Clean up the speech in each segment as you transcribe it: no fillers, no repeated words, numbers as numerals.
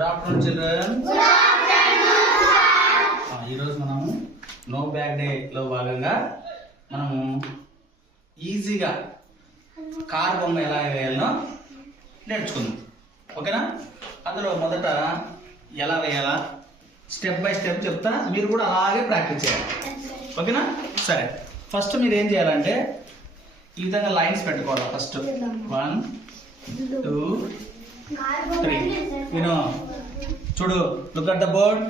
Good afternoon children. ఈరోజు మనము no bag డేలో భాగంగా మనము ఈజీగా కార్ బొమ్మ ఎలా వేయాలో నేర్చుకుందాం. ఓకేనా? అందులో మొదట ఎలా వేయాలా స్టెప్ బై స్టెప్ చెప్తా, మీరు కూడా అలాగే ప్రాక్టీస్ చేయాలి. ఓకేనా? సరే, ఫస్ట్ మీరు ఏం చేయాలంటే ఈ విధంగా లైన్స్ పెట్టుకోవాలి. ఫస్ట్ 1 2 3 వినో, చూడు, లుక్ అట్ ద బోర్డ్.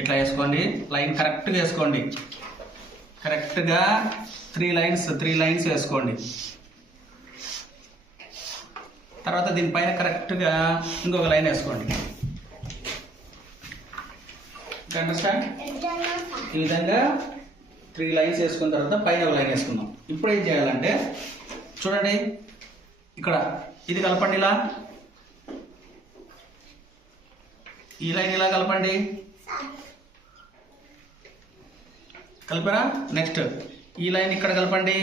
ఇట్లా వేసుకోండి, లైన్ కరెక్ట్గా వేసుకోండి. కరెక్ట్గా 3 లైన్స్ వేసుకోండి. తర్వాత దీనిపైన కరెక్ట్గా ఇంకొక లైన్ వేసుకోండి. అండర్స్టాండ్? ఈ విధంగా 3 లైన్స్ వేసుకున్న తర్వాత పైన ఒక లైన్ వేసుకుందాం. ఇప్పుడు ఏం చేయాలంటే చూడండి, ఇక్కడ ఇది కలపండి, ఇలా ఈ లైన్ ఇలా కలపండి. కలిపారా? నెక్స్ట్ ఈ లైన్ ఇక్కడ కలపండి.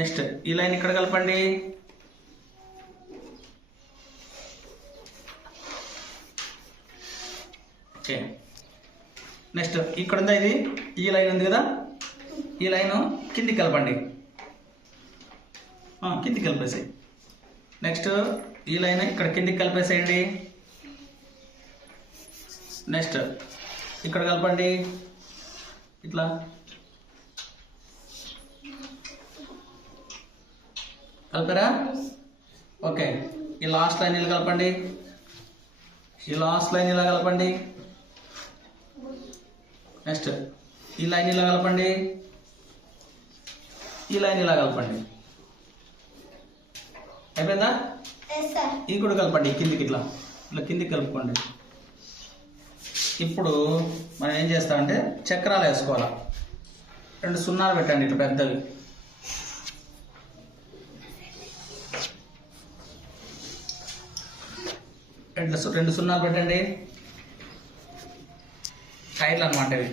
నెక్స్ట్ ఈ లైన్ ఇక్కడ కలపండి. ఓకే, నెక్స్ట్ ఇక్కడ ఉందా, ఇది ఈ లైన్ ఉంది కదా, ఈ లైన్ కిందికి కలపండి. కిందికి కలిపేసి నెక్స్ట్ ఈ లైన్ ఇక్కడ కిందికి కలిపేసేయండి. నెక్స్ట్ ఇక్కడ కలపండి, ఇట్లా. కలిపారా? ఓకే, ఈ లాస్ట్ లైన్ ఇలా కలపండి. ఈ లాస్ట్ లైన్ ఇలా కలపండి. నెక్స్ట్ ఈ లైన్ ఇలా కలపండి. ఈ లైన్ ఇలా కలపండి. అయిపోయిందా? ఇది కూడా కలపండి కిందికి, ఇట్లా ఇట్లా కిందికి కలుపుకోండి. ఇప్పుడు మనం ఏం చేస్తామంటే చక్రాలు వేసుకోవాలా. 2 సున్నాలు పెట్టండి, ఇట్లా పెద్దవి. ఇట్లా 2 సున్నాలు పెట్టండి. టైర్లు అన్నమాట ఇవి.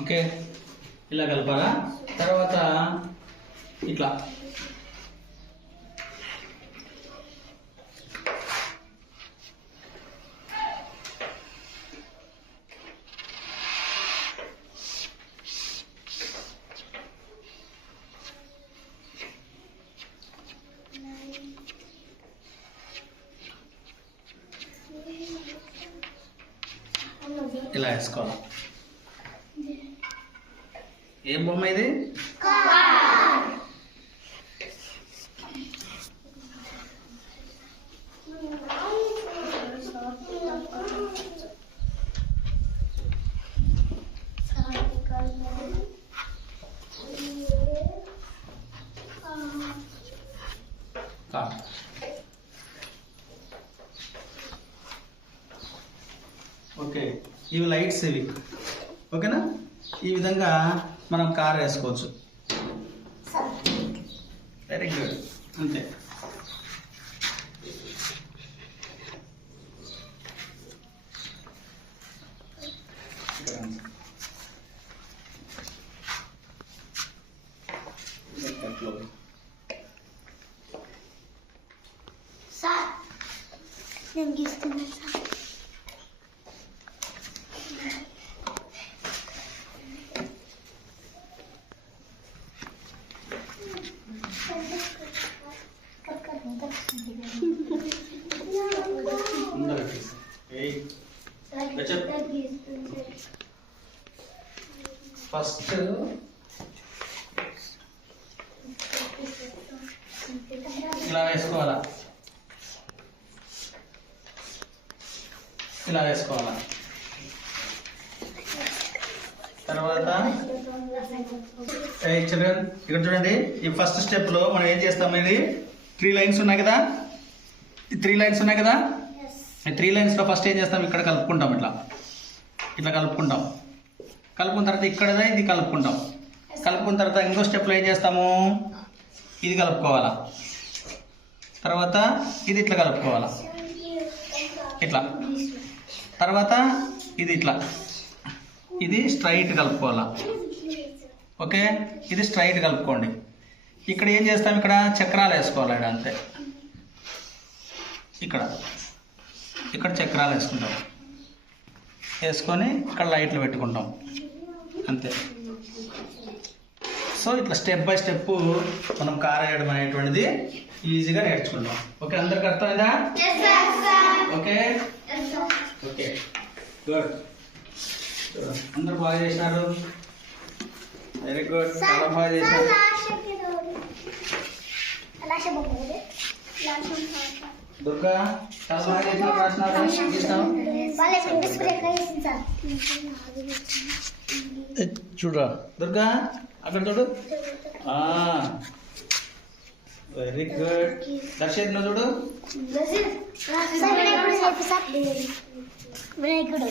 ఓకే, ఇలా కలపాలా. తర్వాత ఇట్లా ఇలా వేసుకోవాలి. ఏం బొమ్మ ఇది? ఓకే, ఇవి లైట్స్ ఇవి. ఓకేనా? ఈ విధంగా మనం కార్ వేసుకోవచ్చు. వెరీ గుడ్, అంతే. సార్ నేను గీస్తున్నాను సార్. ఫస్ట్ ఇలా వేసుకోవాలా, ఇలా వేసుకోవాలా. తర్వాత చిల్డ్రన్ ఇక్కడ చూడండి, ఈ ఫస్ట్ స్టెప్ లో మనం ఏం చేస్తాం, ఇది 3 లైన్స్ ఉన్నాయి కదా, ఈ 3 లైన్స్ ఉన్నాయి కదా, ఈ 3 లైన్స్ లో ఫస్ట్ ఏం చేస్తాం, ఇక్కడ కలుపుకుంటాం, ఇట్లా కలుపుకుంటాం. కలుపుకున్న తర్వాత ఇక్కడదే ఇది కలుపుకుంటాం. కలుపుకున్న తర్వాత ఇంకో స్టెప్లో ఏం చేస్తాము, ఇది కలుపుకోవాలా, తర్వాత ఇది ఇట్లా కలుపుకోవాలా, ఇట్లా, తర్వాత ఇది ఇట్లా, ఇది స్ట్రైట్ కలుపుకోవాలా. ఓకే, ఇది స్ట్రైట్ కలుపుకోండి. ఇక్కడ ఏం చేస్తాం, ఇక్కడ చక్రాలు వేసుకోవాలి అంతే. ఇక్కడ చక్రాలు వేసుకుంటాం, వేసుకొని ఇక్కడ లైట్లు పెట్టుకుంటాం అంతే. సో ఇట్లా స్టెప్ బై స్టెప్ మనం కార్ వేయడం అనేటువంటిది ఈజీగా నేర్చుకుంటాం. ఓకే, అందరికి అర్థమైందా? ఓకే ఓకే గుడ్, అందరు బాగా చేసినారు, వెరీ గుడ్, చాలా బాగా చేసినారు. దుర్గా చాలా బాగా చేసినారు, రాసినారు. చూడరా దుర్గా, అక్కడ చూడు, వెరీ గుడ్. దర్శన్ నువ్వు చూడు, వినాయకుడు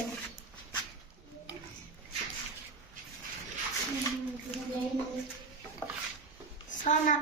సోనా